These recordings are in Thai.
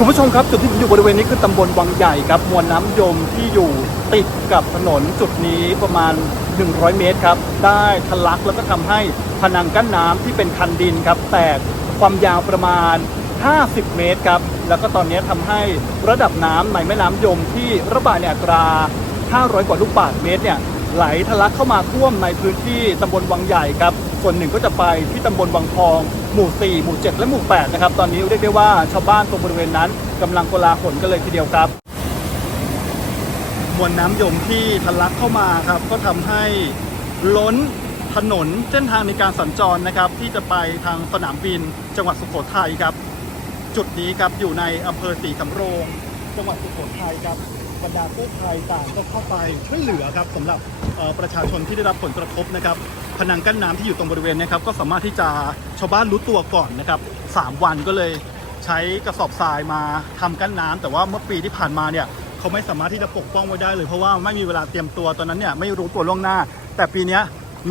คุณผู้ชมครับจุดที่ผมอยู่บริเวณนี้คือตำบลวังใหญ่ครับมวลน้ำยมที่อยู่ติดกับถนนจุดนี้ประมาณ 100 เมตรครับ ได้ทะลักแล้วก็ทำให้พนังกั้นน้ำที่เป็นคันดินครับ แตกความยาวประมาณ 50 เมตรครับ แล้วก็ตอนนี้ทำให้ระดับน้ำในแม่น้ำยมที่ระบายในอัตรา 500 กว่าลูกบาศก์เมตรเนี่ยไหลทะลักเข้ามาท่วมในพื้นที่ตำบลวังใหญ่ครับ ส่วนหนึ่งก็จะไปที่ตำบลวังทอง หมู่ 4 หมู่ 7 และหมู่ 8 นะครับ ตอนนี้เรียกได้ว่าชาวบ้านตรงบริเวณนั้นกำลังกลาหลกันเลยทีเดียวครับ มวลน้ำยมที่ทะลักเข้ามาครับ ก็ทำให้ล้นถนนเส้นทางในการสัญจรนะครับ ที่จะไปทางสนามบินจังหวัดสุโขทัยครับ จุดนี้ครับอยู่ในอำเภอศรีสำโรง จังหวัดสุโขทัยครับ บรรดากู้ภัยต่างก็เข้าไปช่วยเหลือครับสำหรับประชาชนที่ได้รับผลกระทบนะครับพนังกั้นน้ำที่อยู่ตรงบริเวณนี้ครับ ก็สามารถที่จะชาวบ้านรู้ตัวก่อนนะครับสามวันก็เลยใช้กระสอบทรายมาทำกั้นน้ำแต่ว่าเมื่อปีที่ผ่านมาเนี่ยเขาไม่สามารถที่จะปกป้องไว้ได้เลยเพราะว่าไม่มีเวลาเตรียมตัวตอนนั้นเนี่ยไม่รู้ตัวล่วงหน้า แต่ปีนี้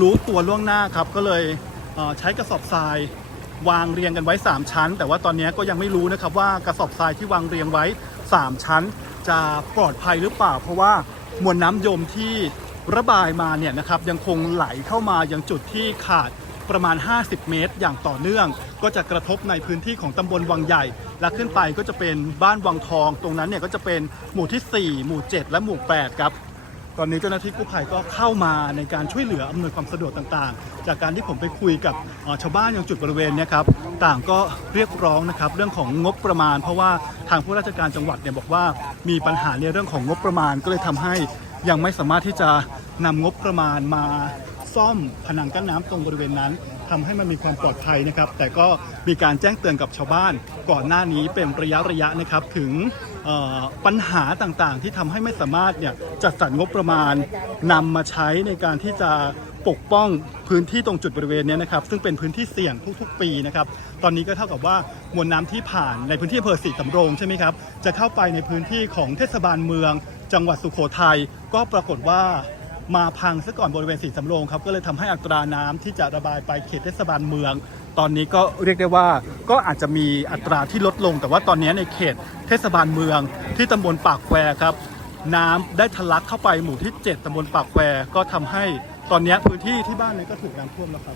รู้ตัวล่วงหน้าครับก็เลยเใช้กระสอบทรายวางเรียงกันไว้ 3 ชั้น แต่ว่าตอนนี้ก็ยังไม่รู้นะครับว่ากระสอบทรายที่วางเรียงไว้ 3 ชั้น จะปลอดภัยหรือเปล่า เพราะว่ามวลน้ำยมที่ระบายมาเนี่ยนะครับยังคงไหลเข้ามายังจุดที่ขาดประมาณ 50 เมตร อย่างต่อเนื่อง ก็จะกระทบในพื้นที่ของตำบลวังใหญ่ และขึ้นไปก็จะเป็นบ้านวังทอง ตรงนั้นเนี่ยก็จะเป็นหมู่ที่ 4 หมู่ 7 และหมู่ 8 ครับ ตอนนี้เจ้าหน้าที่กู้ภัยก็เข้ามาในการช่วยเหลืออำนวยความสะดวกต่างๆ จากการที่ผมไปคุยกับชาวบ้านยังจุดบริเวณนี้ครับต่างก็เรียกร้องนะครับเรื่องของงบประมาณ เพราะว่าทางผู้ราชการจังหวัดเนี่ยบอกว่ามีปัญหาในเรื่องของงบประมาณก็เลยทำให้ยังไม่สามารถที่จะนำงบประมาณมา ซ่อมผนังกั้นน้ำตรงบริเวณนั้นทำให้มันมีความปลอดภัยนะครับ แต่ก็มีการแจ้งเตือนกับชาวบ้าน ก่อนหน้านี้เป็นระยะระยะนะครับถึงปัญหาต่างๆ ที่ทำให้ไม่สามารถเนี่ยจัดสรรงบประมาณนำมาใช้ในการที่จะปกป้องพื้นที่ตรงจุดบริเวณนี้นะครับ ซึ่งเป็นพื้นที่เสี่ยงทุกๆ ปีนะครับ ตอนนี้ก็เท่ากับว่ามวลน้ำที่ผ่านในพื้นที่อำเภอศรีสำโรงใช่ไหมครับจะเข้าไปในพื้นที่ของเทศบาลเมือง จังหวัดสุโขทัยก็ปรากฏว่า มาพังซะก่อนบริเวณสีสำโรงครับก็เลยทำให้อัตราน้ำที่จะระบายไปเขตเทศบาลเมือง ตอนนี้ก็เรียกได้ว่าก็อาจจะมีอัตราที่ลดลง แต่ว่าตอนนี้ในเขตเทศบาลเมือง ที่ตำบลปากแควครับน้ำได้ทะลักเข้าไปหมู่ที่ 7ตำบลปากแควก็ทำให้ตอนนี้พื้นที่ที่บ้านนี้ก็ถูกน้ำท่วมแล้วครับ